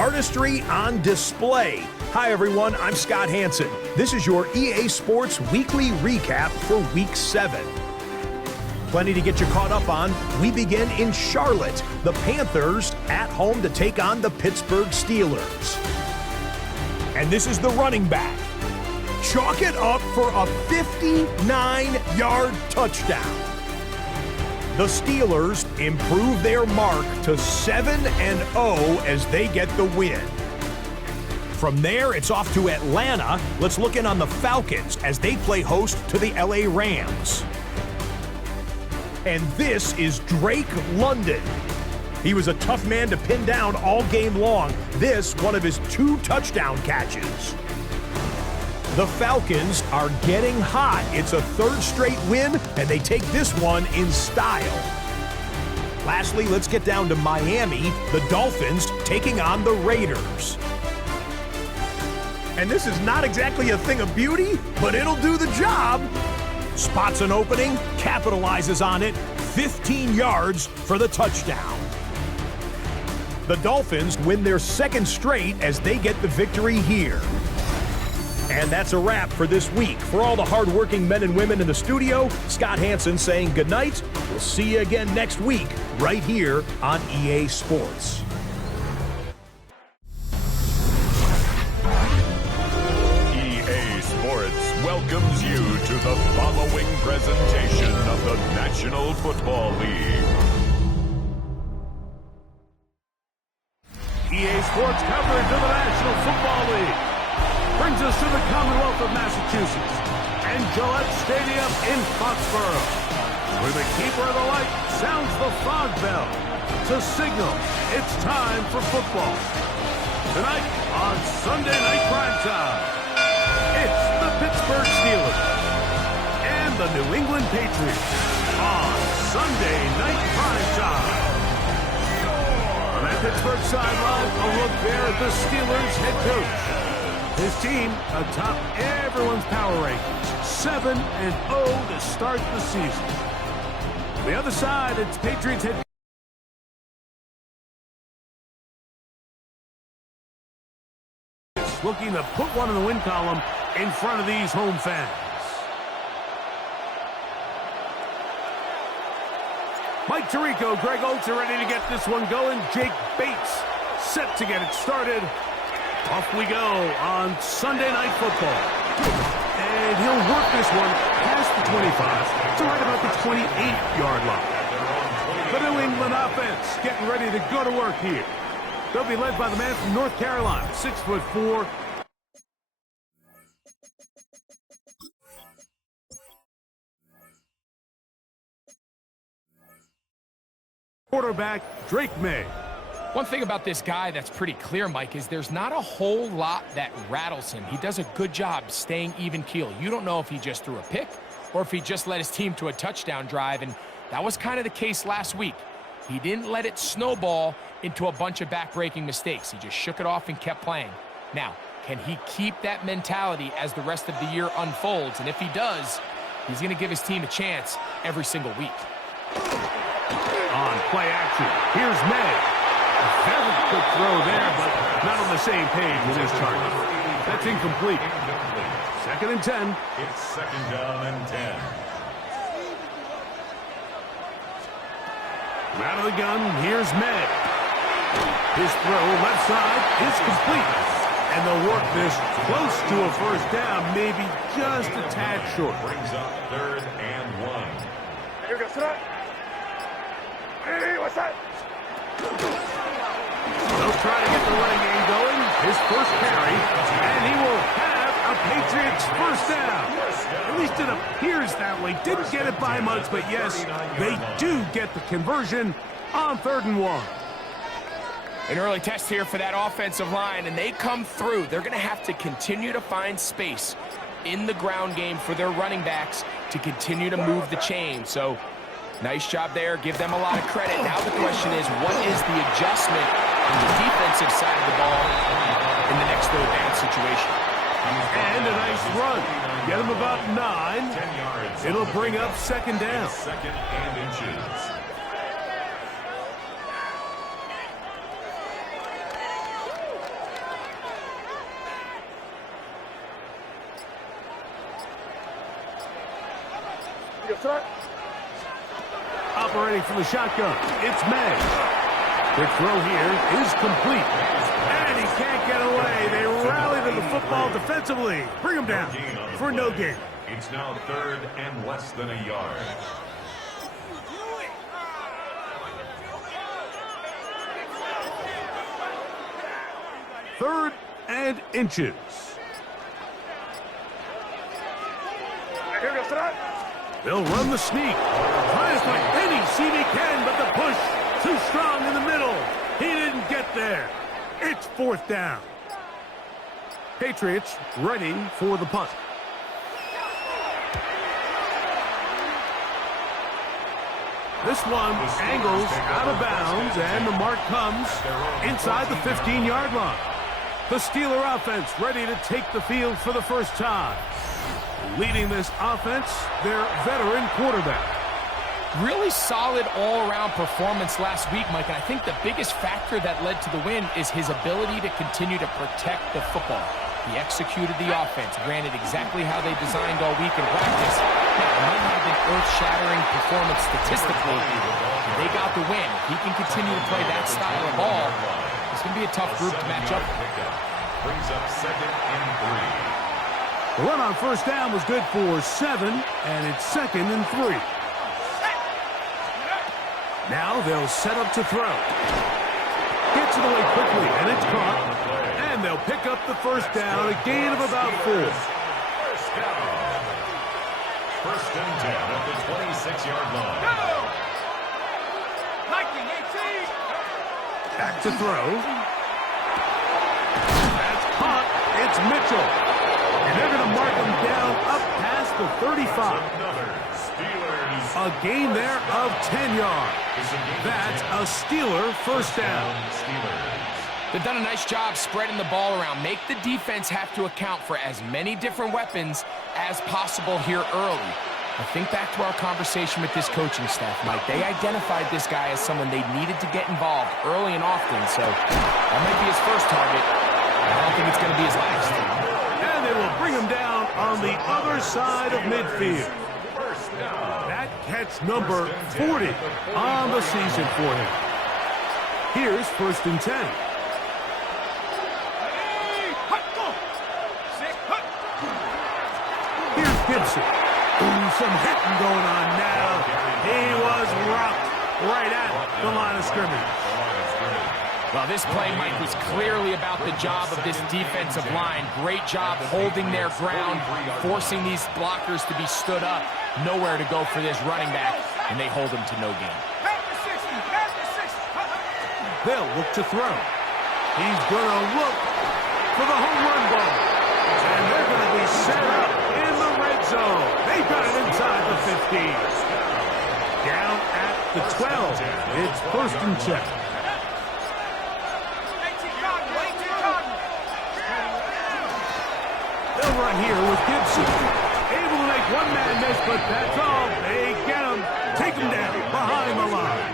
artistry on display. Hi everyone, I'm Scott Hansen. This is your EA Sports Weekly Recap for Week 7. Plenty to get you caught up on. We begin in Charlotte. The Panthers at home to take on the Pittsburgh Steelers. And this is the running back. Chalk it up for a 59-yard touchdown. The Steelers improve their mark to 7-0 as they get the win. From there, it's off to Atlanta. Let's look in on the Falcons as they play host to the LA Rams. And this is Drake London. He was a tough man to pin down all game long. This, one of his 2 touchdown catches. The Falcons are getting hot. It's a 3rd straight win, and they take this one in style. Lastly, let's get down to Miami. The Dolphins taking on the Raiders. And this is not exactly a thing of beauty, but it'll do the job. Spots an opening, capitalizes on it, 15 yards for the touchdown. The Dolphins win their 2nd straight as they get the victory here. And that's a wrap for this week. For all the hardworking men and women in the studio, Scott Hansen saying goodnight. We'll see you again next week, right here on EA Sports. EA Sports welcomes you to the following presentation of the National Football League. EA Sports coverage of the National Football League brings us to the Commonwealth of Massachusetts and Gillette Stadium in Foxborough, where the keeper of the light sounds the fog bell to signal it's time for football. Tonight on Sunday Night Primetime, it's the Pittsburgh Steelers and the New England Patriots on Sunday Night Primetime. On that Pittsburgh sideline, a look there at the Steelers head coach. His team atop everyone's power rankings, 7-0 to start the season. On the other side, it's Patriots head looking to put one in the win column in front of these home fans. Mike Tirico, Greg Oates are ready to get this one going. Jake Bates set to get it started. Off we go on Sunday Night Football. And he'll work this one past the 25 to right about the 28-yard line. The New England offense getting ready to go to work here. They'll be led by the man from North Carolina, 6'4". Quarterback Drake May. One thing about this guy that's pretty clear, Mike, is there's not a whole lot that rattles him. He does a good job staying even keel. You don't know if he just threw a pick or if he just led his team to a touchdown drive, and that was kind of the case last week. He didn't let it snowball into a bunch of back-breaking mistakes. He just shook it off and kept playing. Now, can he keep that mentality as the rest of the year unfolds? And if he does, he's going to give his team a chance every single week. On play action, here's May. A very quick throw there, but not on the same page with his target. That's incomplete. 2nd and 10. It's 2nd down and 10. Out of the gun, here's May. His throw left side is complete. And they'll work this close to a 1st down, maybe just a tad short. Brings up 3rd and 1. Here goes to that. Hey, what's that? They'll try to get the running game going. His first carry, and he will have a Patriots 1st down. At least it appears that way. Didn't get it by much, but yes, they do get the conversion on 3rd and 1. An early test here for that offensive line, and they come through. They're going to have to continue to find space in the ground game for their running backs to continue to move the chain. So, nice job there. Give them a lot of credit. Now the question is, what is the adjustment on the defensive side of the ball in the next third down situation? And a nice run. Get him about 9. It'll bring up 2nd down. 2nd and inches. Operating from the shotgun, it's May. The throw here is complete. And he can't get away. They rally to the football defensively. Bring him down for no gain. It's now 3rd and less than a yard. Third and inches. They'll run the sneak. Tries like any seam he can, but the push too strong in the middle. He didn't get there. It's 4th down. Patriots ready for the punt. This one angles out of bounds, and the mark comes inside the 15-yard line. The Steeler offense ready to take the field for the first time. Leading this offense, their veteran quarterback. Really solid all-around performance last week, Mike, and I think the biggest factor that led to the win is his ability to continue to protect the football. He executed the offense, ran it exactly how they designed all week in practice. Now, it might have an earth-shattering performance statistically, but they got the win. If he can continue to play that style of ball, it's going to be a tough group to match up with. Brings up 2nd and 3. The run on first down was good for 7, and it's 2nd and 3. Now they'll set up to throw. Gets it away quickly, and it's caught. And they'll pick up the first down, a gain of about 4. First down. 1st and 10 at the 26-yard line. Back to throw. That's caught. It's Mitchell. And they're going to mark him down up past the 35. A gain there of 10 yards. That's a Steeler first down. They've done a nice job spreading the ball around. Make the defense have to account for as many different weapons as possible here early. I think back to our conversation with this coaching staff, Mike. They identified this guy as someone they needed to get involved early and often, so that might be his first target. I don't think it's going to be his last. And they will bring him down on the other side of midfield. That catch number 40 on the season for him. Here's 1st and 10. Here's Gibson. Ooh, some hitting going on now. He was rocked right at the line of scrimmage. Well, this play, Mike, was clearly about the job of this defensive line. Great job holding their ground, forcing these blockers to be stood up. Nowhere to go for this running back, and they hold him to no gain. They'll look to throw. He's going to look for the home run ball. And they're going to be set up in the red zone. They got it inside the 15. Down at the 12. It's 1st and 10. They'll run here with Gibson. Able to make one man miss, but that's all. They get him. Take him down behind the line.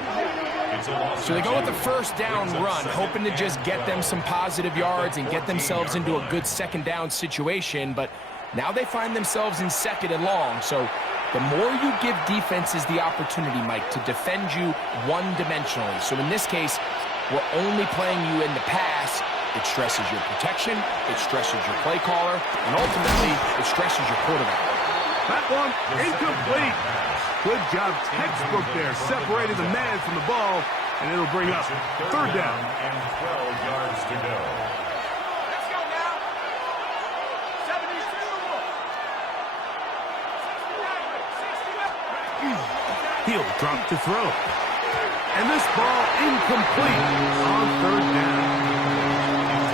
So they go with the first down run, hoping to just get them some positive yards and get themselves into a good 2nd down situation, but now they find themselves in 2nd and long. So the more you give defenses the opportunity, Mike, to defend you one-dimensionally. So in this case, we're only playing you in the pass. It stresses your protection, it stresses your play caller, and ultimately, it stresses your quarterback. That one incomplete. Good job, textbook there, separating the man from the ball, and it'll bring up 3rd down. And 12 yards to go. Let's go now. 72. He'll drop to throw. And this ball incomplete on 3rd down.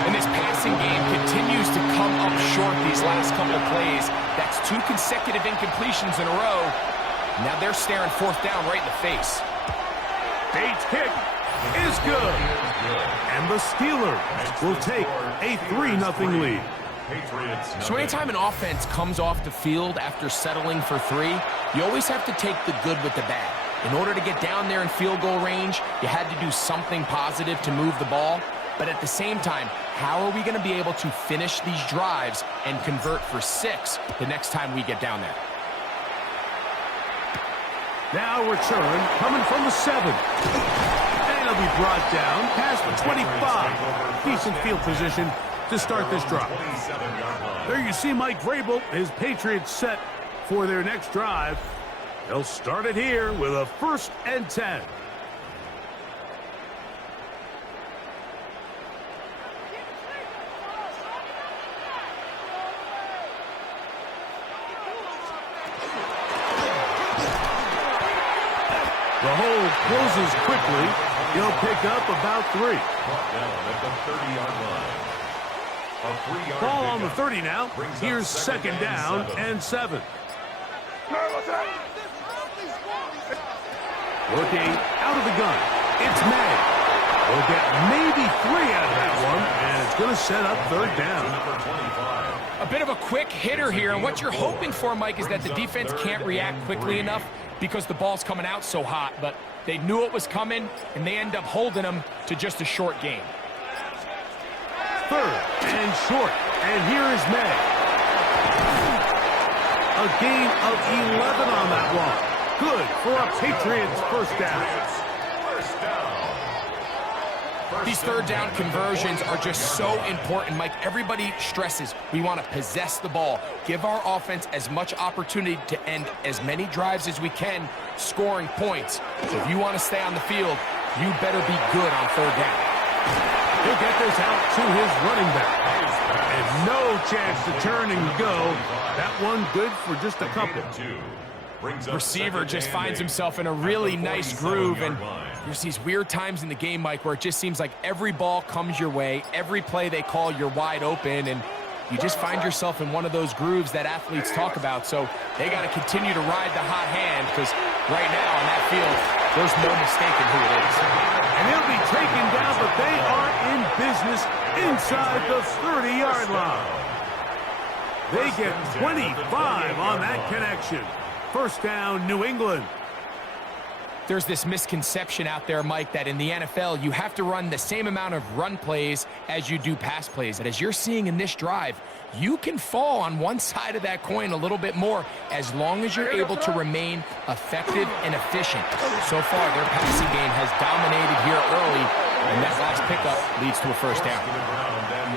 And this passing game continues to come up short these last couple of plays. That's 2 consecutive incompletions in a row. Now they're staring 4th down right in the face. Bates' kick is good. And the Steelers will take a 3-0 lead. So anytime an offense comes off the field after settling for 3, you always have to take the good with the bad. In order to get down there in field goal range, you had to do something positive to move the ball. But at the same time, how are we going to be able to finish these drives and convert for 6 the next time we get down there? Now return coming from the 7. And it'll be brought down past the 25. Decent field position to start this drive. There you see Mike Vrabel, his Patriots set for their next drive. They'll start it here with a 1st and 10. The hold closes quickly. He'll pick up about 3. Ball on the 30 now. Here's 2nd down and 7. Working out of the gun. It's May. We'll get maybe 3 out of that one, and it's going to set up 3rd down. A bit of a quick hitter here, and what you're hoping for, Mike, is that the defense can't react quickly enough because the ball's coming out so hot, but they knew it was coming, and they end up holding them to just a short game. 3rd and short, and here is May. A gain of 11 on that one. Good for a Patriots 1st down. These 3rd down conversions are just so important, Mike. Everybody stresses we want to possess the ball, give our offense as much opportunity to end as many drives as we can, scoring points. So if you want to stay on the field, you better be good on 3rd down. He'll get this out to his running back. And no chance to turn and go. That one good for just a couple. Receiver just finds himself in a really nice groove, and there's these weird times in the game, Mike, where it just seems like every ball comes your way, every play they call, you're wide open, and you just find yourself in one of those grooves that athletes talk about. So they got to continue to ride the hot hand, because right now on that field, there's no mistaking who it is. And he'll be taken down, but they are in business inside the 30-yard line. They get 25 on that connection. 1st down, New England. There's this misconception out there, Mike, that in the NFL, you have to run the same amount of run plays as you do pass plays. And as you're seeing in this drive, you can fall on one side of that coin a little bit more as long as you're able to remain effective and efficient. So far, their passing game has dominated here early, and that last pickup leads to a 1st down.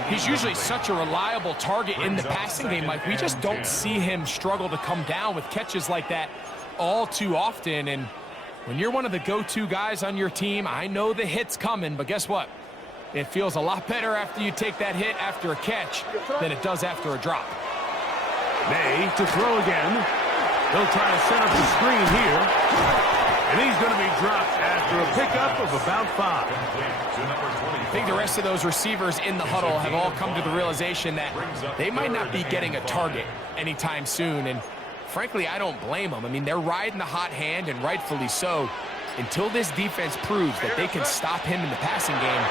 He's usually such a reliable target in the passing game, Mike. We just don't see him struggle to come down with catches like that all too often. And when you're one of the go-to guys on your team, I know the hit's coming, but guess what? It feels a lot better after you take that hit after a catch than it does after a drop. May to throw again. He'll try to set up the screen here. And he's going to be dropped after a pickup of about 5. I think the rest of those receivers in the huddle have all come to the realization that they might not be getting a target anytime soon. And frankly, I don't blame them. I mean, they're riding the hot hand, and rightfully so. Until this defense proves that they can stop him in the passing game,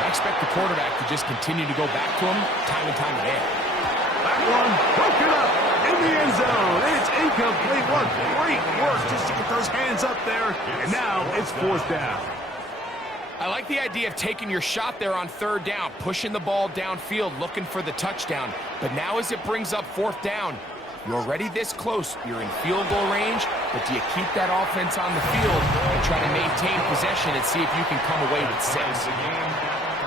I expect the quarterback to just continue to go back to him time and time again. That one broken up in the end zone, and it's incomplete. What great work just to get those hands up there. And now it's 4th down. I like the idea of taking your shot there on 3rd down, pushing the ball downfield, looking for the touchdown. But now as it brings up 4th down, you're already this close. You're in field goal range, but do you keep that offense on the field and try to maintain possession and see if you can come away with 6?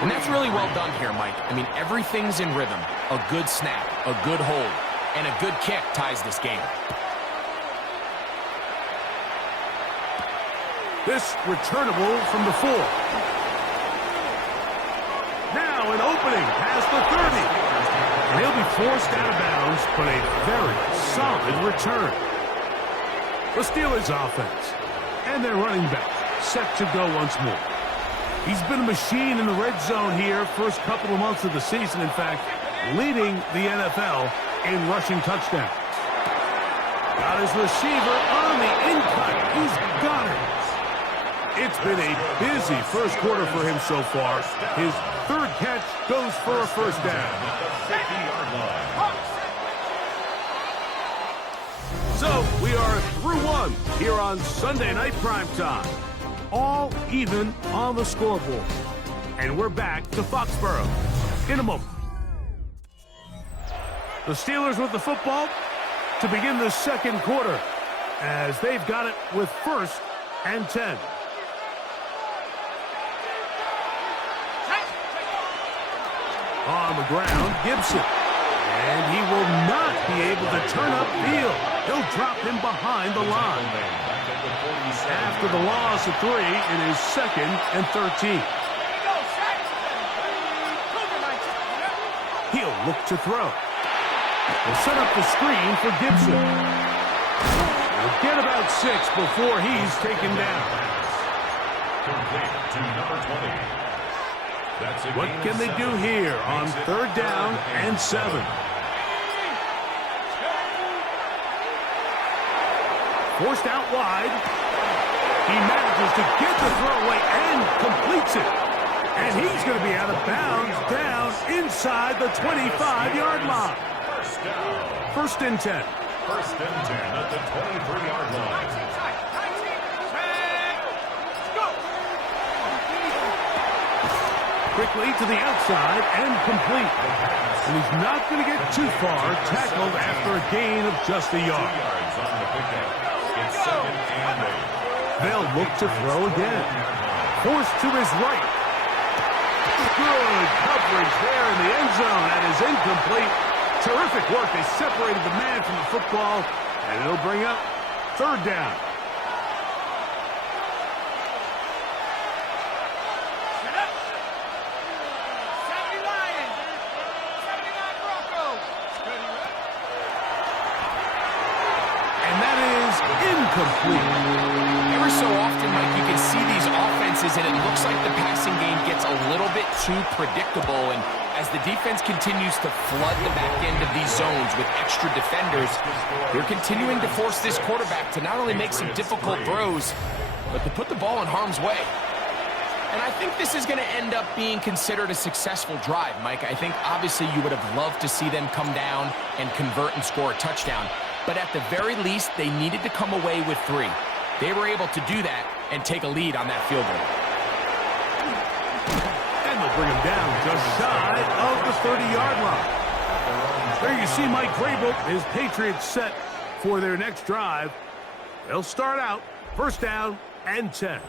And that's really well done here, Mike. I mean, everything's in rhythm. A good snap, a good hold, and a good kick ties this game. This returnable from the 4. Now an opening past the 30. And he'll be forced out of bounds, but a very solid return. The Steelers offense and their running back set to go once more. He's been a machine in the red zone here first couple of months of the season. In fact, leading the NFL in rushing touchdowns. Got his receiver on the in-cut. He's got it. It's been a busy first quarter for him so far. His 3rd catch goes for a 1st down. So we are through 1 here on Sunday Night Primetime. All even on the scoreboard. And we're back to Foxborough in a moment. The Steelers with the football to begin the 2nd quarter. as they've got it with 1st and 10. On the ground, Gibson. And he will not be able to turn upfield. He'll drop him behind the line. After the loss of 3, it is 2nd and 13. He'll look to throw. He'll set up the screen for Gibson. He'll get about 6 before he's taken down. Complete to number 20. What can they do here on 3rd down and 7? Forced out wide. He manages to get the throwaway and completes it. And he's going to be out of bounds down inside the 25-yard line. 1st and 10. 1st and 10 at the 23-yard line. Quickly to the outside and complete. And he's not going to get too far, tackled after a gain of just a yard. 2 yards on the pickup. It's 2nd and 8. They'll look to throw again. Forced to his right. Good coverage there in the end zone. That is incomplete. Terrific work. They separated the man from the football, and it'll bring up 3rd down. Every so often, Mike, you can see these offenses, and it looks like the passing game gets a little bit too predictable. And as the defense continues to flood the back end of these zones with extra defenders, they're continuing to force this quarterback to not only make some difficult throws, but to put the ball in harm's way. And I think this is going to end up being considered a successful drive, Mike. I think obviously you would have loved to see them come down and convert and score a touchdown. But at the very least, they needed to come away with 3. They were able to do that and take a lead on that field goal. And they'll bring him down just shy of the 30-yard line. There you see Mike Vrabel, his Patriots set for their next drive. They'll start out 1st down and 10.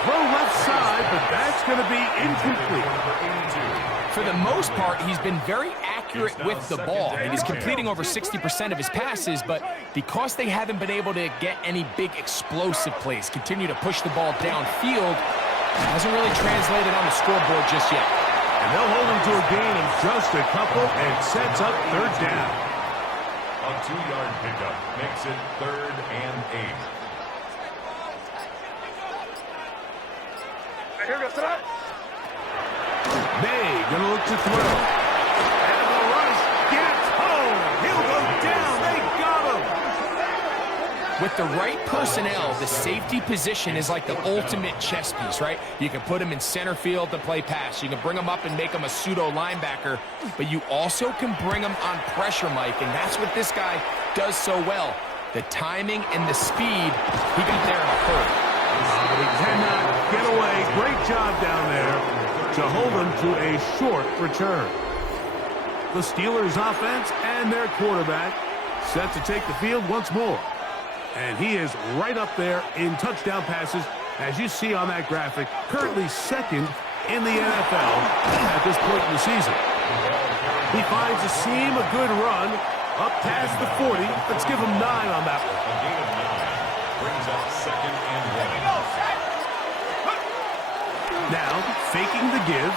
Throw left side, but that's going to be incomplete. For the most part, he's been very accurate with the ball. I mean, he's completing over 60% of his passes, but because they haven't been able to get any big explosive plays, continue to push the ball downfield, hasn't really translated on the scoreboard just yet. And they'll hold him to a gain of just a couple and sets up 3rd down. A 2-yard pickup makes it 3rd and 8. May going to look to throw. And the rush gets home. He'll go down. They got him. With the right personnel, the safety position is like the ultimate chess piece, right? You can put him in center field to play pass. You can bring him up and make him a pseudo linebacker, but you also can bring him on pressure, Mike, and that's what this guy does so well. The timing and the speed, he got there in a hurry. He cannot get away. Great job down there to hold him to a short return. The Steelers offense and their quarterback set to take the field once more. And he is right up there in touchdown passes, as you see on that graphic, currently 2nd in the NFL at this point in the season. He finds a seam, a good run, up past the 40. Let's give him 9 on that one. A gain of 9 brings up 2nd and 1. Now, faking the give.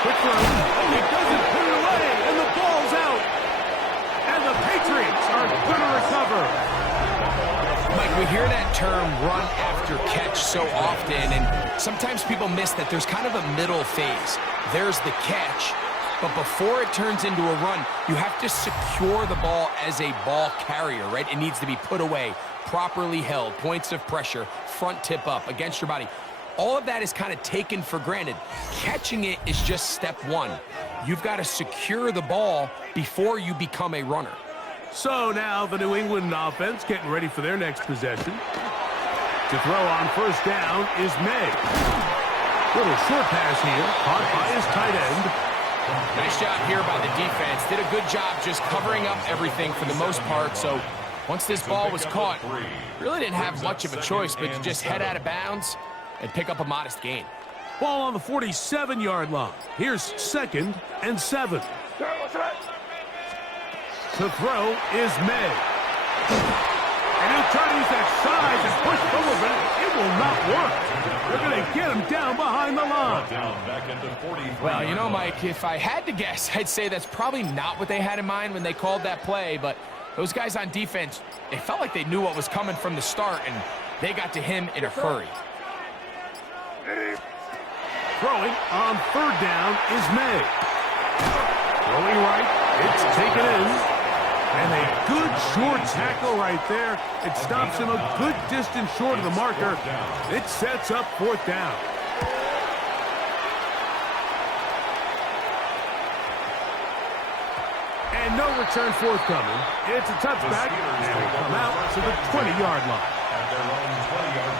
Quick throw. He doesn't put it away, and the ball's out. And the Patriots are going to recover. Mike, we hear that term run after catch so often, and sometimes people miss that there's kind of a middle phase. There's the catch, but before it turns into a run, you have to secure the ball as a ball carrier, right? It needs to be put away, properly held, points of pressure, front tip up against your body. all of that is kind of taken for granted. Catching it is just step one. You've got to secure the ball before you become a runner. So now the New England offense getting ready for their next possession. To throw on first down is May. Little short pass here, caught by his tight end. Nice job here by the defense. Did a good job just covering up everything for the most part. So once this ball was caught, really didn't have much of a choice but to just head out of bounds and pick up a modest gain. Ball on the 47-yard line. Here's 2nd and 7. To throw is May. And he'll try to use that size and push forward, but it will not work. They're going to get him down behind the line. Well, you know, Mike, if I had to guess, I'd say that's probably not what they had in mind when they called that play, but those guys on defense, they felt like they knew what was coming from the start, and they got to him in a hurry. Throwing on 3rd down is May. Throwing right, it's taken in. And a good short tackle right there. It stops him a good distance short of the marker. It sets up 4th down. And no return forthcoming. It's a touchback, and they come out to the 20-yard line.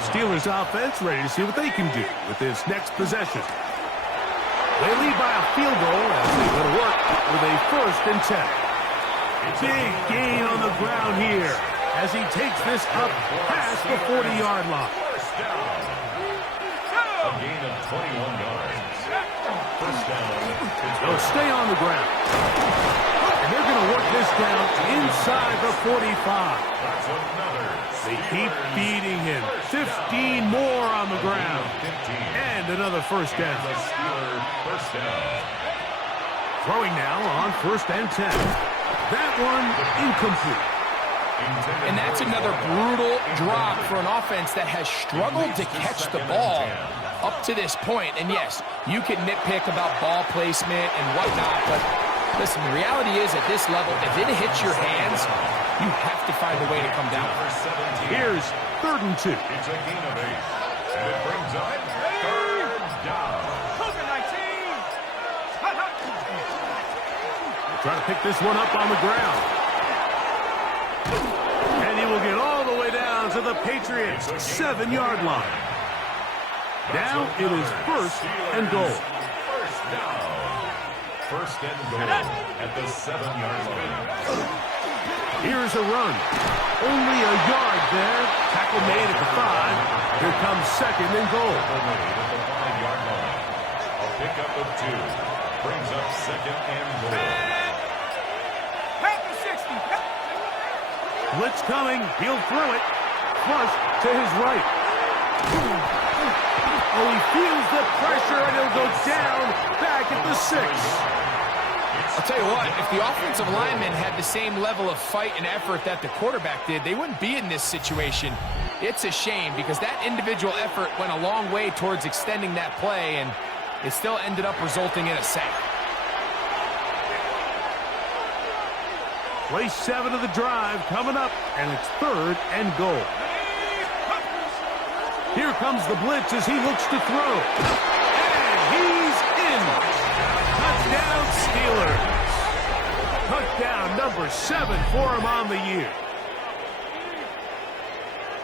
Steelers offense ready to see what they can do with this next possession. They lead by a field goal as they go to work with a 1st and 10. Big gain on the ground here as he takes this up past the 40-yard line. A gain of 21 yards. First down. They'll stay on the ground. And they're going to work this down inside the 45. They keep feeding him. 15 more on the ground. And another first down. Throwing now on 1st and 10. That one incomplete. And that's another brutal drop for an offense that has struggled to catch the ball up to this point. And yes, you can nitpick about ball placement and whatnot, but listen, the reality is at this level, if it hits your hands, you have to find a way to come down. Here's 3rd and 2. It's a gain of 8. And it brings up 3rd down. Try to pick this one up on the ground. And he will get all the way down to the Patriots' 7-yard line. Now it is 1st and goal. First down. 1st and goal at the 7-yard line. Here's a run. Only a yard there. Tackle made at the 5. Here comes 2nd and goal. At the 5-yard line. A pickup of 2. Brings up 2nd and goal. Blitz coming. He'll throw it. Flush to his right. Oh, he feels the pressure, and he'll go down back at the 6. I'll tell you what, if the offensive linemen had the same level of fight and effort that the quarterback did, they wouldn't be in this situation. It's a shame because that individual effort went a long way towards extending that play, and it still ended up resulting in a sack. Play 7 of the drive coming up, and it's 3rd and goal. Here comes the blitz as he looks to throw. And he's in. Touchdown, Steelers. Touchdown number 7 for him on the year.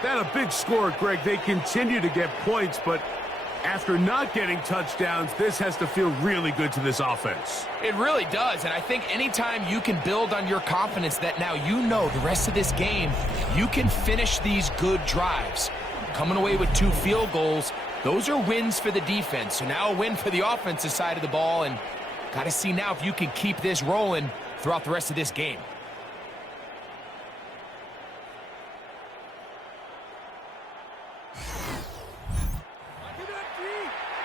That a big score, Greg. They continue to get points, but after not getting touchdowns, this has to feel really good to this offense. It really does, and I think anytime you can build on your confidence that now you know the rest of this game, you can finish these good drives. Coming away with 2 field goals, those are wins for the defense. So now a win for the offensive side of the ball, and got to see now if you can keep this rolling throughout the rest of this game.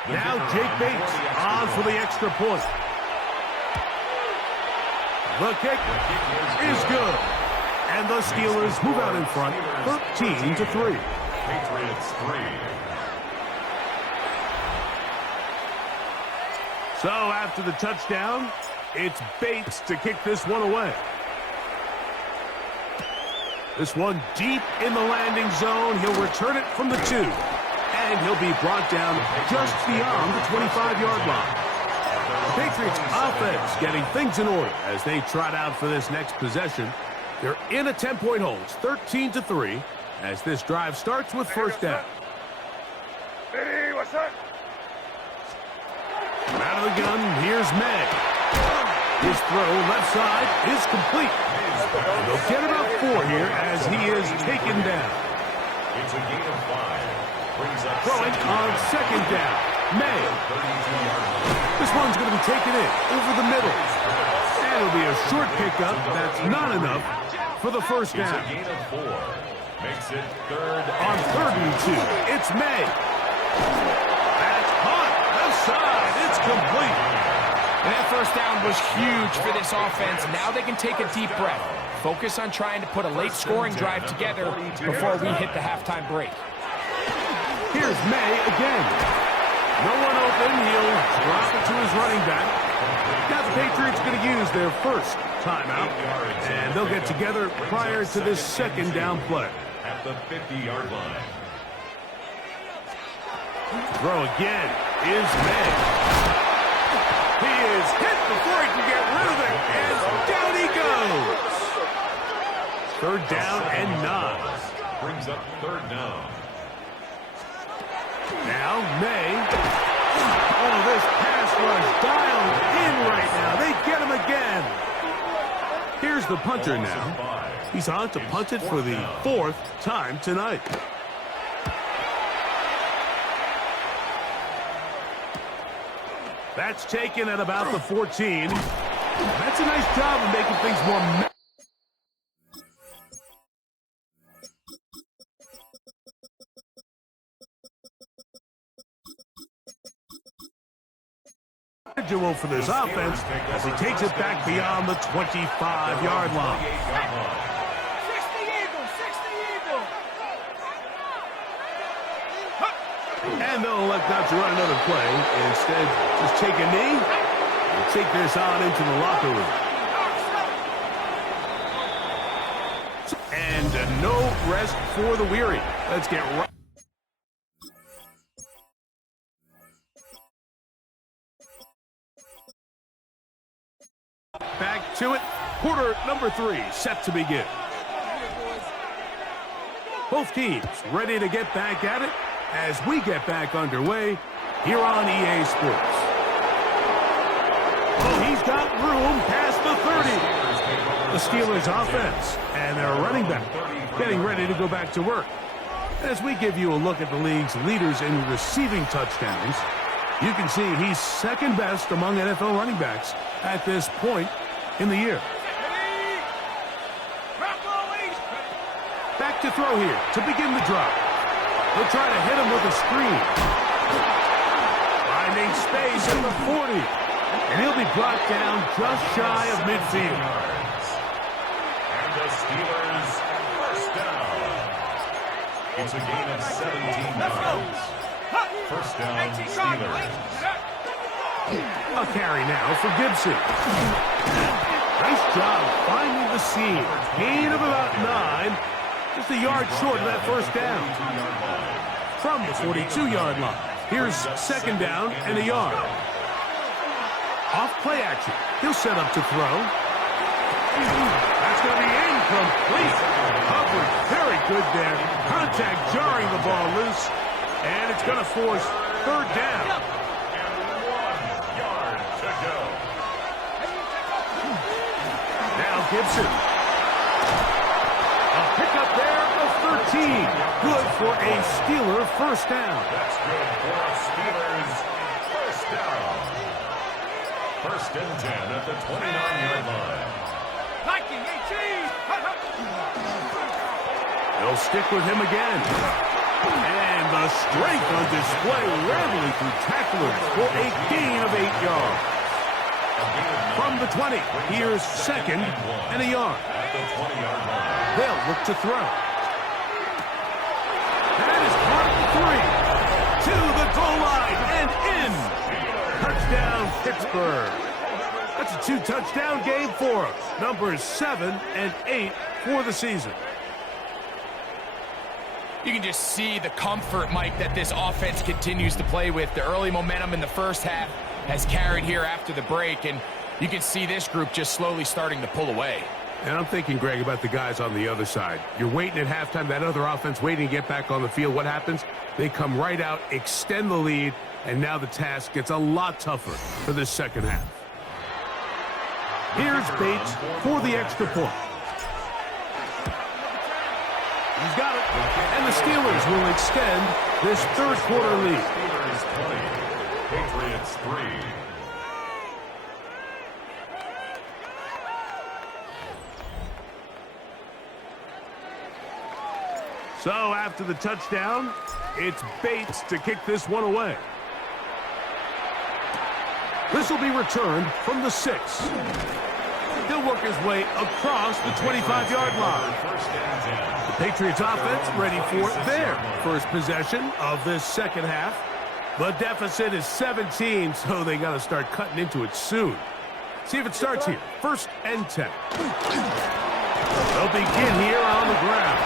Now Jake Bates on for the extra point. The kick is good. And the Steelers move out in front, 13-3. Patriots 3. So after the touchdown, it's Bates to kick this one away. This one deep in the landing zone. He'll return it from the 2. And he'll be brought down just beyond the 25-yard line. The Patriots offense getting things in order as they trot out for this next possession. They're in a 10-point hole. It's 13-3 as this drive starts with first down. Hey, what's up? Out of the gun, here's May. His throw left side is complete. And they'll get about 4 here as he is taken down. It's a gain of 5. Brings up Throwing on second down. May. This one's going to be taken in over the middle. And it'll be a short pickup. That's not enough for the first down. It's a gain of 4. Makes it third. On 3rd and 2, it's May. That's hot. Left side. It's complete. And that first down was huge for this offense. Now they can take a deep breath. Focus on trying to put a late scoring drive together before we hit the halftime break. Here's May again. No one open. He'll drop it to his running back. Now the Patriots going to use their first timeout, and they'll get together prior to this second down play. At the 50-yard line. Throw again is May. He is hit before he can get rid of it, and down he goes. 3rd down and 9. Brings up 3rd down. Now May. Oh, this pass was dialed in right now. They get him again. Here's the punter now. He's on to punt it for the 4th time tonight. That's taken at about the 14. That's a nice job of making things more manageable for this offense as he takes it back beyond the 25-yard line. 60 Eagles, 60 Eagles. And they'll elect not to run another play. Instead, just take a knee and take this on into the locker room. And no rest for the weary. Let's get right. Back to it. Quarter number 3 set to begin. Both teams ready to get back at it as we get back underway here on EA Sports. Oh, he's got room past the 30. The Steelers offense and their running back getting ready to go back to work. As we give you a look at the league's leaders in receiving touchdowns, you can see he's second best among NFL running backs at this point in the year. Back to throw here to begin the drive. They'll try to hit him with a screen. Finding space at the 40. And he'll be brought down just shy of midfield. And the Steelers first down. It's a gain of 17 yards. First down, Steelers. A carry now for Gibson. Nice job finding the seam. Gain of about 9. Just a yard short of that first down. From the 42-yard line. Here's second down and a yard. Off play action. He'll set up to throw. That's going to be incomplete. Coverage very good there. Contact jarring the ball loose. And it's going to force third down. And 1 yard to go. Now Gibson. A pickup there of 13. Good for a Steeler first down. That's good for a Steelers first down. First and 10 at the 29-yard line. Viking 18. They'll stick with him again. And the strength on display, rambling through tacklers for a gain of 8 yards. From the 20, here's second and a yard. At the 20-yard line. They'll look to throw. That is part of the 3. To the goal line and in. Touchdown, Pittsburgh. That's a 2-touchdown game for us. Numbers 7 and 8 for the season. You can just see the comfort, Mike, that this offense continues to play with. The early momentum in the first half has carried here after the break, and you can see this group just slowly starting to pull away. And I'm thinking, Greg, about the guys on the other side. You're waiting at halftime, that other offense waiting to get back on the field. What happens? They come right out, extend the lead, and now the task gets a lot tougher for this second half. Here's Bates for the extra point. He's got it. And the Steelers will extend this third quarter lead. Steelers 20, Patriots 3. So after the touchdown, it's Bates to kick this one away. This will be returned from the 6. He'll work his way across the 25-yard line. The Patriots offense ready for their first possession of this second half. The deficit is 17, so they got to start cutting into it soon. See if it starts here. 1st and 10. They'll begin here on the ground.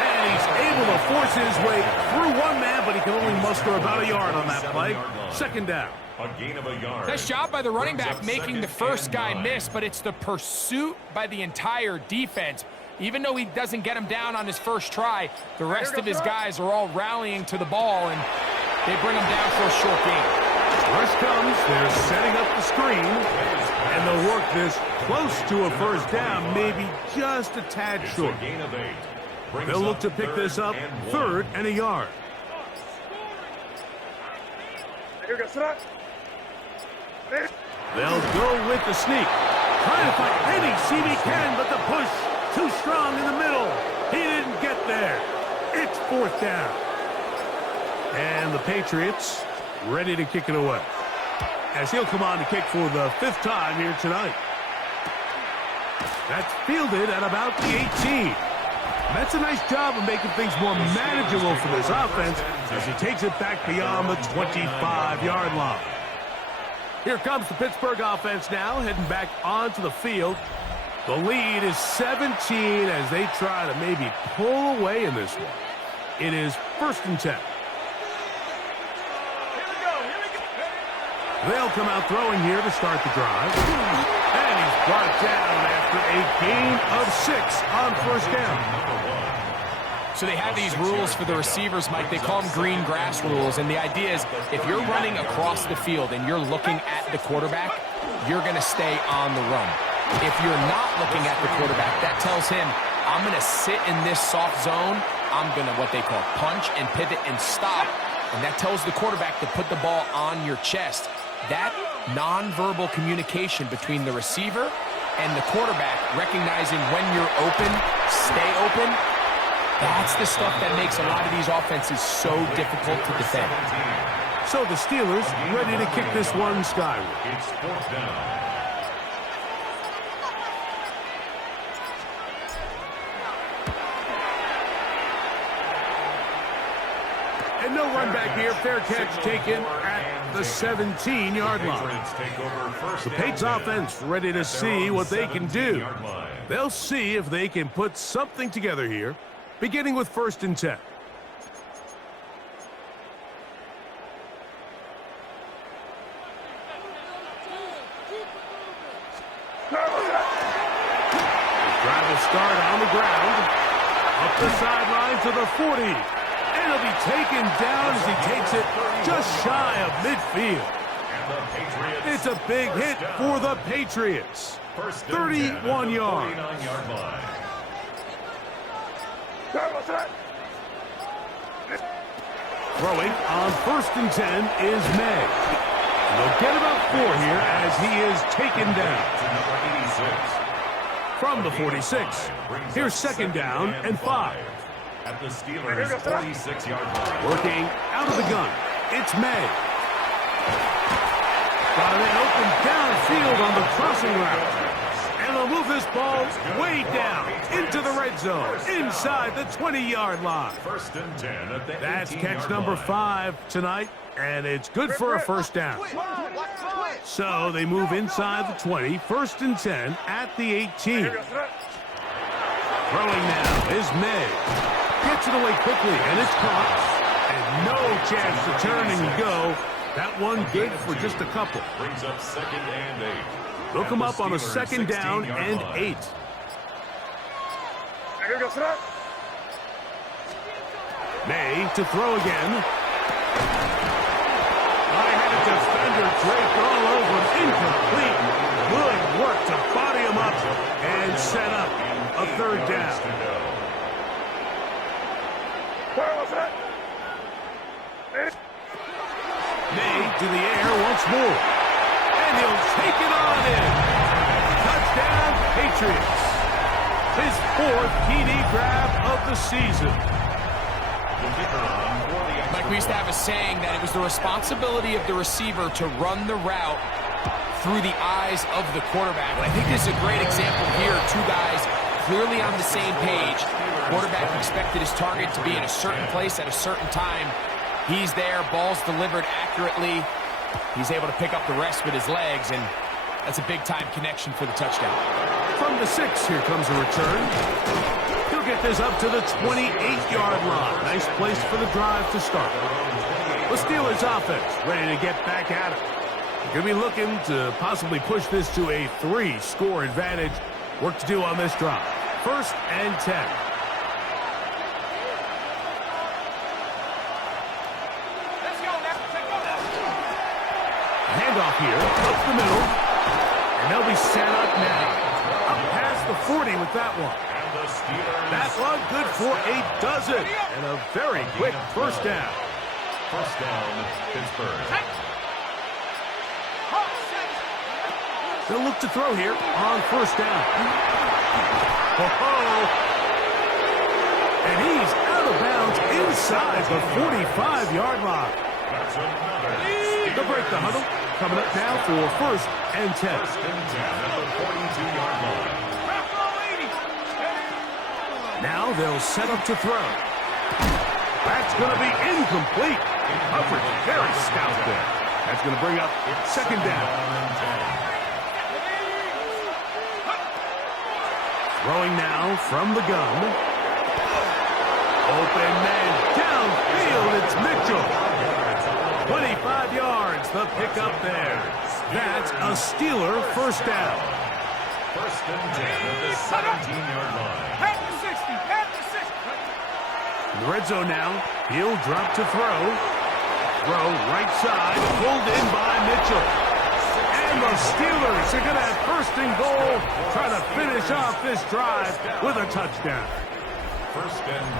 And he's able to force his way through one man, but he can only muster about a yard on that play. 2nd down. A gain of a yard. Nice job by the running back making the first guy miss, but it's the pursuit by the entire defense. Even though he doesn't get him down on his first try, the rest of his guys are all rallying to the ball, and they bring him down for a short gain. Rush comes, they're setting up the screen, and they'll work this close to a first down, maybe just a tad short. Gain of 8. They'll look to pick this up 3rd and a yard. They'll go with the sneak. Trying to find any seam he can, but the push too strong in the middle. He didn't get there. It's 4th down. And the Patriots ready to kick it away, as he'll come on to kick for the 5th time here tonight. That's fielded at about the 18. That's a nice job of making things more manageable for this offense as he takes it back beyond the 25-yard line. Here comes the Pittsburgh offense now, heading back onto the field. The lead is 17 as they try to maybe pull away in this one. It is 1st and 10. They'll come out throwing here to start the drive. And he's brought down after a gain of 6 on 1st down. So they have these rules for the receivers, Mike. They call them green grass rules. And the idea is if you're running across the field and you're looking at the quarterback, you're going to stay on the run. If you're not looking at the quarterback, that tells him, I'm going to sit in this soft zone. I'm going to what they call punch and pivot and stop. And that tells the quarterback to put the ball on your chest. That nonverbal communication between the receiver and the quarterback, recognizing when you're open, stay open, that's the stuff that makes a lot of these offenses so difficult to defend. So the Steelers ready to kick this one skyward. It's 4th down. And no run back here. Fair catch taken at the 17-yard line. The Patriots offense ready to see what they can do. They'll see if they can put something together here, beginning with 1st and 10. Drive will start on the ground. Up the sideline to the 40. And he'll be taken down as he takes it just shy of midfield. It's a big hit for the Patriots. 31 yards. Throwing on 1st and 10 is May. They'll get about 4 here as he is taken down. From the 46, here's 2nd down and 5. At the Steelers' 46-yard line. Working out of the gun, it's May. Got it open downfield on the crossing route. And they'll move this ball way down into the red zone, inside the 20-yard line. 1st and 10 at the 18-yard line. That's catch number 5 tonight, and it's good for a 1st down. So they move inside the 20, 1st and 10 at the 18. Throwing now is May. Gets it away quickly, and it's caught. And no chance to turn and go. That one good for just a couple. Brings up 2nd and 8. They'll come up on a 2nd down and 8. May to throw again. High-headed defender draped all over him. Incomplete. Good work to body him up and set up a 3rd down. May to the air once more. And he'll take it on in. Touchdown, Patriots. His 4th TD grab of the season. Mike, we used to have a saying that it was the responsibility of the receiver to run the route through the eyes of the quarterback. And I think this is a great example here. 2 guys clearly on the same page. Quarterback expected his target to be in a certain place at a certain time. He's there, ball's delivered accurately. He's able to pick up the rest with his legs, and that's a big-time connection for the touchdown. From the 6, here comes a return. He'll get this up to the 28-yard line. Nice place for the drive to start. The Steelers offense ready to get back at it. Going to be looking to possibly push this to a 3-score advantage. Work to do on this drive. 1st and 10. Handoff here, up the middle, and they'll be set up now. Up past the 40 with that one. That one good for a dozen, and a very quick 1st down. 1st down, Pittsburgh. They'll look to throw here on 1st down. And he's out of bounds inside the 45-yard line. They'll break the huddle. Coming up now for 1st and 10. 1st and 10 at the 42-yard line. Now they'll set up to throw. That's going to be incomplete. Coverage very stout there. That's going to bring up 2nd down. Throwing now from the gun. Open man downfield. It's Mitchell. 25 yards, the pickup there. That's a Steeler 1st down. 1st and 10 at the 17-yard line. Pat the 60, pat the 60. In the red zone now, he'll drop to throw. Throw right side, pulled in by Mitchell. And the Steelers are going to have 1st and goal, trying to finish off this drive with a touchdown.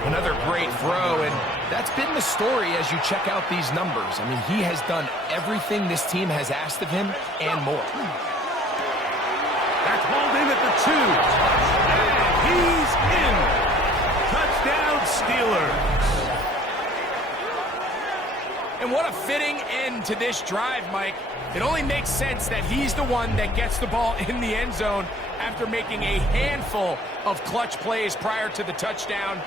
Another great throw, and that's been the story as you check out these numbers. I mean, he has done everything this team has asked of him and more. That's hauled in at the 2. And he's in. Touchdown, Steelers. And what a fitting end to this drive, Mike. It only makes sense that he's the one that gets the ball in the end zone after making a handful of clutch plays prior to the touchdown.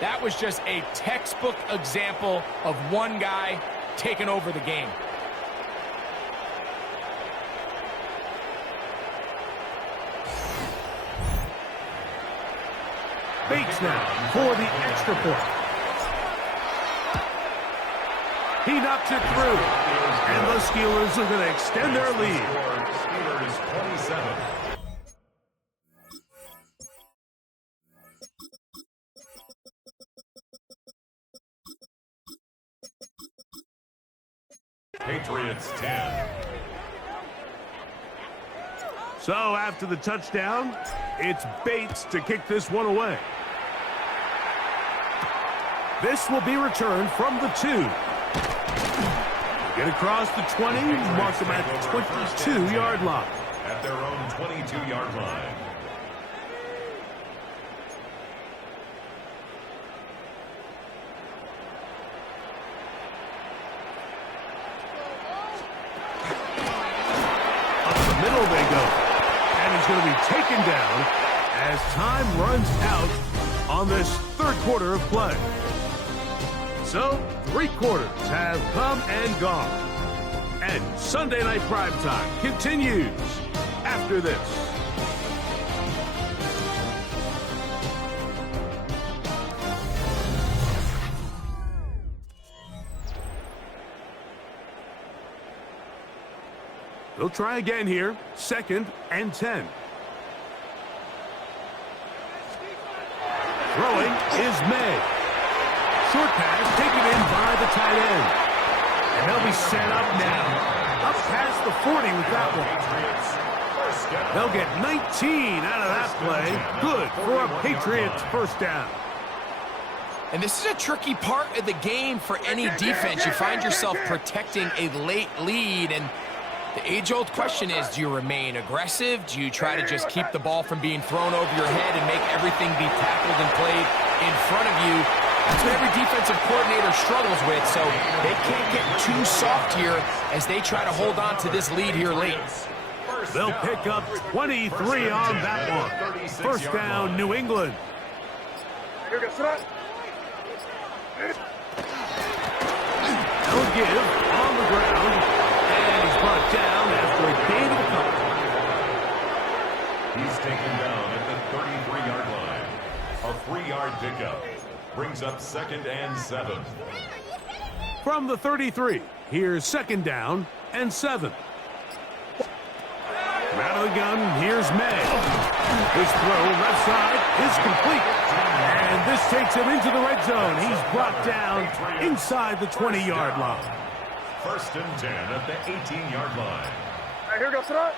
That was just a textbook example of one guy taking over the game. Bates now for the extra point. He knocks it through. And the Steelers are going to extend their lead. Steelers 27. Patriots 10. So after the touchdown, it's Bates to kick this one away. This will be returned from the 2. Get across the 20, mark them at the 22-yard line. At their own 22-yard line. Up the middle they go. And he's going to be taken down as time runs out on this 3rd quarter of play. So, 3 quarters have come and gone. And Sunday Night Primetime continues after this. They'll try again here. 2nd and 10. Throwing is May. Short pass taken in by the tight end. And they'll be set up now. Up past the 40 with that one. They'll get 19 out of that play. Good for a Patriots first down. And this is a tricky part of the game for any defense. You find yourself protecting a late lead, and the age-old question is, do you remain aggressive? Do you try to just keep the ball from being thrown over your head and make everything be tackled and played in front of you? That's what every defensive coordinator struggles with, so they can't get too soft here as they try to hold on to this lead here late. They'll pick up 23 on that one. First down, New England. They'll give on the ground, and he's brought down after a gain of a couple. He's taken down at the 33-yard line. A 3-yard pickup brings up 2nd and 7. From the 33, here's 2nd down and 7. Out of the gun, here's May. His throw left side is complete. And this takes him into the red zone. He's brought down inside the 20-yard line. 1st and 10 at the 18-yard line. Here goes throw.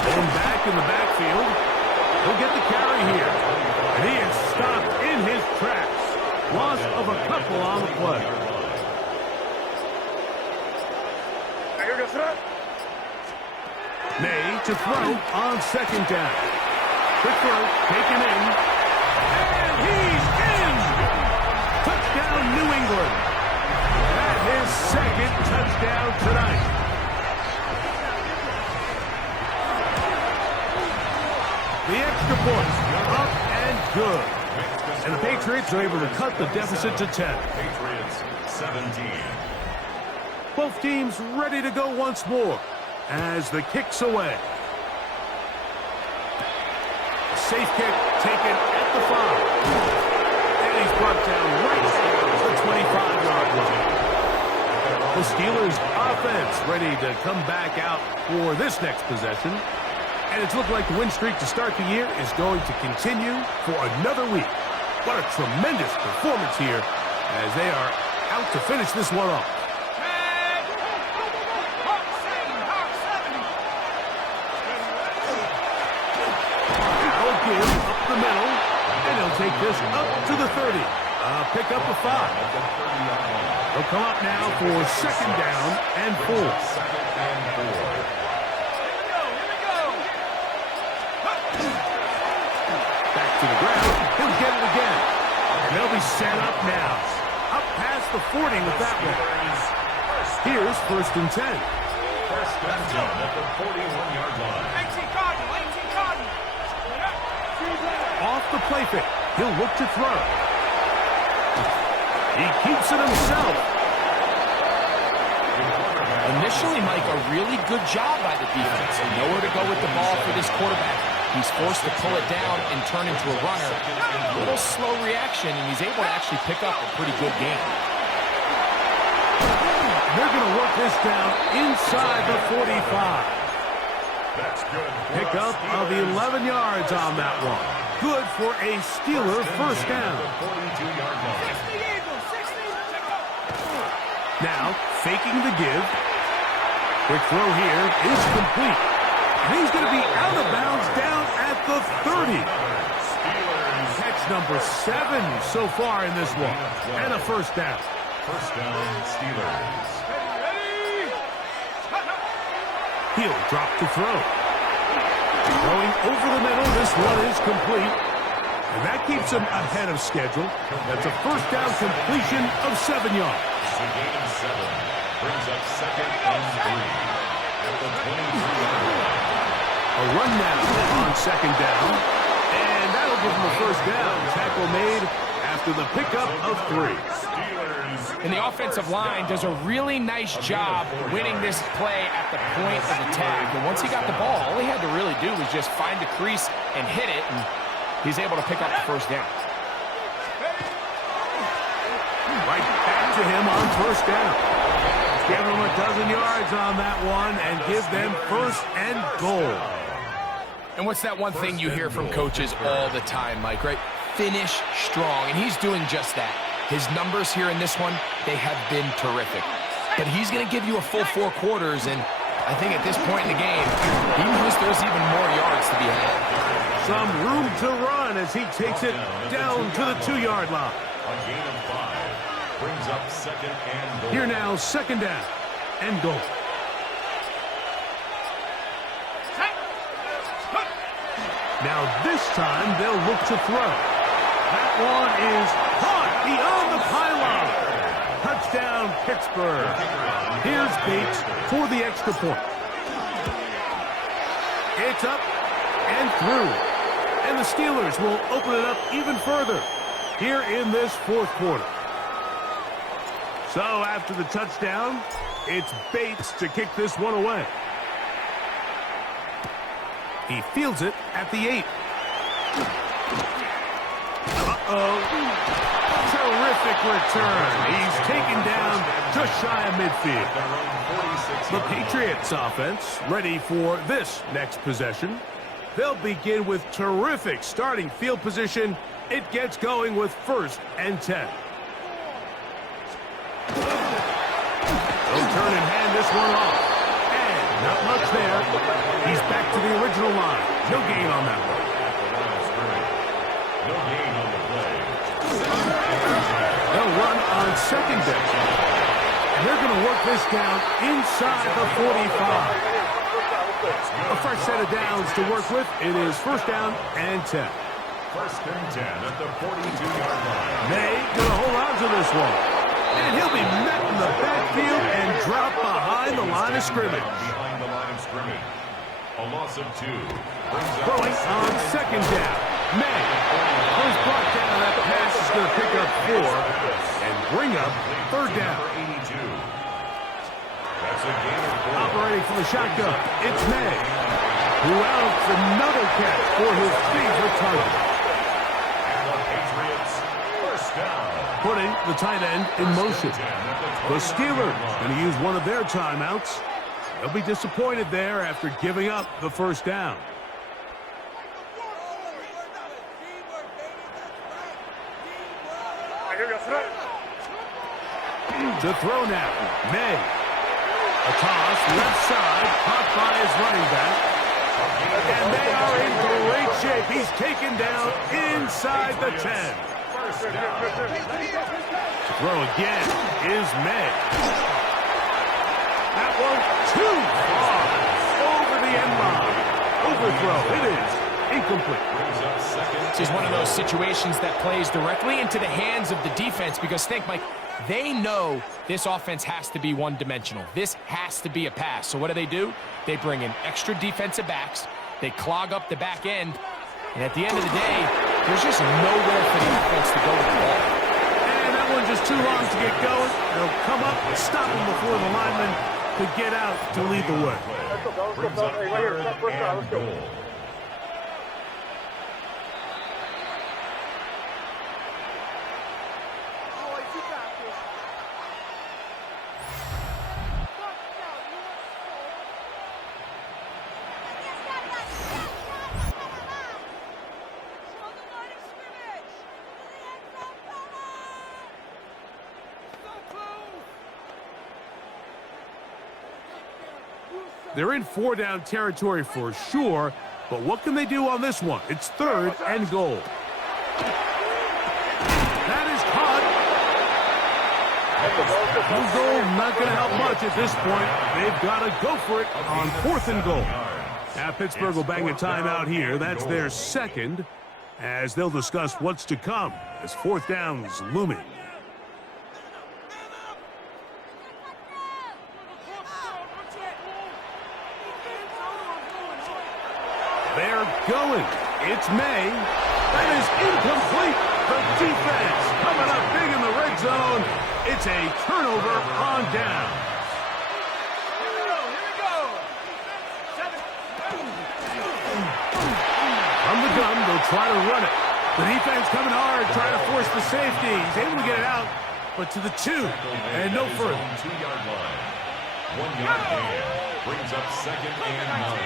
And back in the backfield. He'll get the carry here. And he is stopped in his tracks. Loss of a couple on the play. Here goes throw. May to throw on 2nd down. Quick throw, taken in. And he's in! Touchdown, New England. And his 2nd touchdown tonight. The extra points up and good. And the Patriots are able to cut the deficit to 10. Patriots 17. Both teams ready to go once more as the kick's away. Safe kick taken at the 5. And he's brought down right at the 25-yard line. The Steelers offense ready to come back out for this next possession. And it's looked like the win streak to start the year is going to continue for another week. What a tremendous performance here as they are out to finish this one off. Up the middle, and he'll take this up to the 30. Pick up the 5. They'll come up now for 2nd down and 4. Back to the ground. He'll get it again. And they'll be set up now. Up past the 40 with that one. Here's 1st and 10. 1st and 10 at the 41-yard line. 18 Cardinal, 18 Cardinal. Off the play fake. He'll look to throw. He keeps it himself. Initially, Mike, a really good job by the defense. Nowhere to go with the ball for this quarterback. He's forced to pull it down and turn into a runner. A little slow reaction, and he's able to actually pick up a pretty good game. They're going to work this down inside the 45. That's good. Pickup of 11 yards on that one. Good for a Steeler first down. 42-yard line. 60 Eagles, 60. Now, faking the give. Quick throw here is complete. And he's going to be out of bounds down at the 30. Catch number 7 so far in this one. And a first down. First down, Steelers. He'll drop the throw. Going over the middle, this one is complete. And that keeps him ahead of schedule. That's a first down completion of 7 yards. The gain of 7 brings up 2nd and 3 at the 23-yard line. A run now on 2nd down. And that'll give him a first down. Tackle made after the pickup of 3. And the offensive line does a really nice job winning this play at the point of attack. And once he got the ball, all he had to really do was just find the crease and hit it, and he's able to pick up the first down. Right back to him on first down. Give them a dozen yards on that one and give them first and goal. And what's that one thing you hear from coaches all the time, Mike, right? Finish strong, and he's doing just that. His numbers here in this one, they have been terrific. But he's going to give you a full 4 quarters, and I think at this point in the game, he knows there's even more yards to be had. Some room to run as he takes it down to the 2-yard line. A gain of 5 brings up second and goal. Here now, second down and goal. Now this time they'll look to throw. That one is caught beyond the pylon. Touchdown, Pittsburgh. Here's Bates for the extra point. It's up and through. And the Steelers will open it up even further here in this 4th quarter. So after the touchdown, it's Bates to kick this one away. He fields it at the 8. Uh-oh. Terrific return. He's taken down just shy of midfield. The Patriots offense ready for this next possession. They'll begin with terrific starting field position. It gets going with first and 10. They'll turn and hand this one off. And not much there. He's back to the original line. No gain on that one. No gain on the play. They'll run on second down. And they're going to work this down inside the 45. A fresh set of downs to work with. It is first down and 10. First and 10 at the 42-yard line. May going to hold on to this one. And he'll be met in the backfield and drop behind the line of scrimmage. Behind the line of scrimmage. A loss of 2. Throwing on second down. May. First brought down, that pass is going to pick up 4 and bring up third down. 82. That's a gain of 4. Operating from the shotgun, it's May, who outs another catch for his favorite target. And the Patriots, first down. Putting the tight end in motion. The Steelers going to use one of their timeouts. They'll be disappointed there after giving up the first down. To throw now, May. A toss, left side, caught by his running back. And they are in great shape. He's taken down inside the 10. To throw again is May. That one too far over the end line. Overthrow. It is incomplete. This is one of those situations that plays directly into the hands of the defense because think, Mike, they know this offense has to be one-dimensional. This has to be a pass. So what do? They bring in extra defensive backs. They clog up the back end. And at the end of the day, there's just nowhere for the offense to go with the ball. And that one just too long to get going. They'll come up and stop him before the lineman could get out to lead the way. Brings up third and goal. They're in 4-down territory for sure, but what can they do on this one? It's third and goal. That is caught. No goal, not going to help much at this point. They've got to go for it on 4th and goal. Now Pittsburgh will bang a timeout here. That's their second, as they'll discuss what's to come as 4th down is looming. They're going. It's May. That is incomplete. The defense coming up big in the red zone. It's a turnover on down. Here we go. From the gun, they'll try to run it. The defense coming hard, trying to force the safety. He's able to get it out but to the 2, and no further. 2-yard line. 1-yard gain brings up 2nd and 9.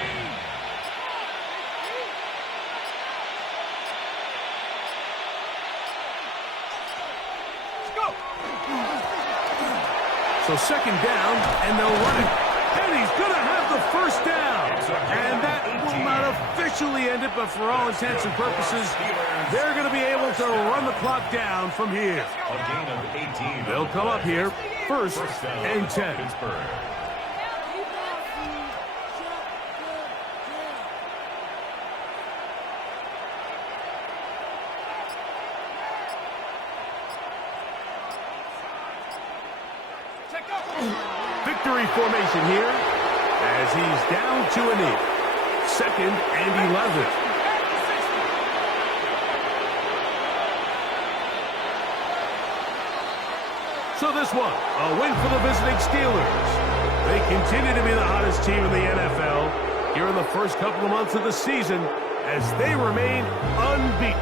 So 2nd down, and they'll run it. And he's going to have the first down. And that will not officially end it, but for all intents and purposes, they're going to be able to run the clock down from here. A gain of 18. They'll come up here, first and 10. Pittsburgh. Victory formation here as he's down to a knee. 2nd and 11. So this one, a win for the visiting Steelers. They continue to be the hottest team in the NFL here in the first couple of months of the season as they remain unbeaten.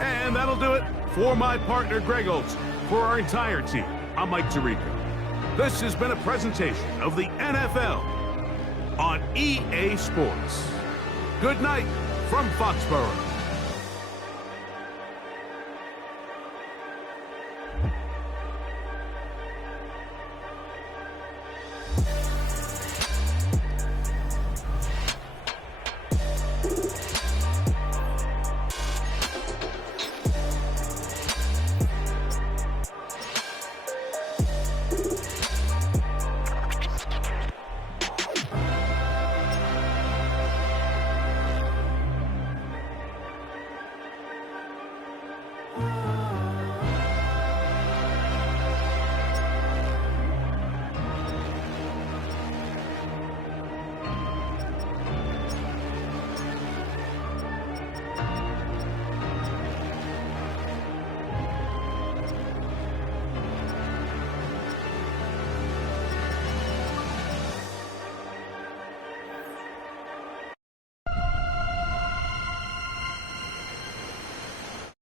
And that'll do it for my partner, Greg Olson. For our entire team, I'm Mike Tirico. This has been a presentation of the NFL on EA Sports. Good night from Foxborough.